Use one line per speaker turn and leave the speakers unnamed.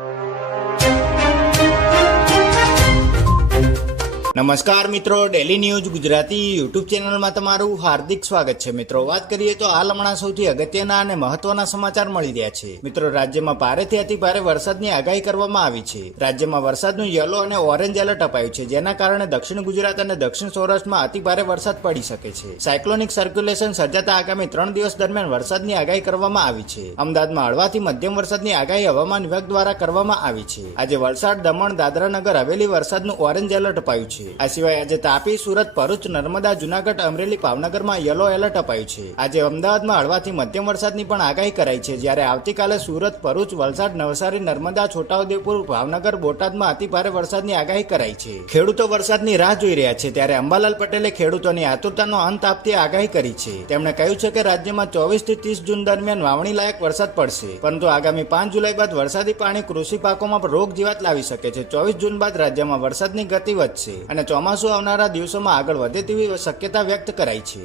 you. નમસ્કાર મિત્રો daily news Gujarati YouTube ચેનલમાં તમારું હાર્દિક સ્વાગત છે. મિત્રો, વાત કરીએ તો હાલ હમણાં સૌથી અગત્યના અને મહત્વના સમાચાર મળી રહ્યા છે. મિત્રો, રાજ્યમાં ભારેથી અતિ ભારે વરસાદની આગાહી કરવામાં આવી છે. રાજ્યમાં વરસાદનું યલો અને ઓરેન્જ એલર્ટ અપાયું છે, જેના કારણે દક્ષિણ ગુજરાત અને દક્ષિણ સૌરાષ્ટ્રમાં અતિ ભારે વરસાદ પડી શકે છે. સાયક્લોનિક સર્ક્યુલેશન સર્જાતા આગામી ત્રણ દિવસ દરમિયાન વરસાદની આગાહી કરવામાં આવી છે. અમદાવાદમાં હળવાથી મધ્યમ વરસાદની આગાહી હવામાન વિભાગ દ્વારા કરવામાં આવી છે. આજે વલસાડ, દમણ દાદરાનગર હવેલી વરસાદનું ઓરેન્જ એલર્ટ અપાયું છે. આ સિવાય આજે તાપી, સુરત, ભરૂચ, નર્મદા, જુનાગઢ, અમરેલી, ભાવનગરમાં યલો એલર્ટ અપાયું છે. આજે અમદાવાદમાં હળવાથી મધ્યમ વરસાદની પણ આગાહી કરાઈ છે. જ્યારે આવતીકાલે સુરત, ભરૂચ, વલસાડ, નવસારી, નર્મદા, છોટાઉદેપુર, ભાવનગર, બોટાદમાં અતિભારે વરસાદની આગાહી કરાઈ છે. ખેડૂતો વરસાદની રાહ જોઈ રહ્યા છે. ત્યારે અંબાલાલ પટેલે ખેડૂતોની આતુરતાનો અંત આપતી આગાહી કરી છે. તેમણે કહ્યું છે કે રાજ્યમાં ચોવીસથી ત્રીસ જૂન દરમિયાન વાવણી લાયક વરસાદ પડશે. પરંતુ આગામી પાંચ જુલાઈ બાદ વરસાદી પાણી કૃષિ પાકોમાં રોગ જીવાત લાવી શકે છે. ચોવીસ જૂન બાદ રાજ્યમાં વરસાદની ગતિ વધશે. અને ચોમાસું આવનારા દિવસોમાં આગળ વધે તેવી શક્યતા વ્યક્ત કરાઈ છે.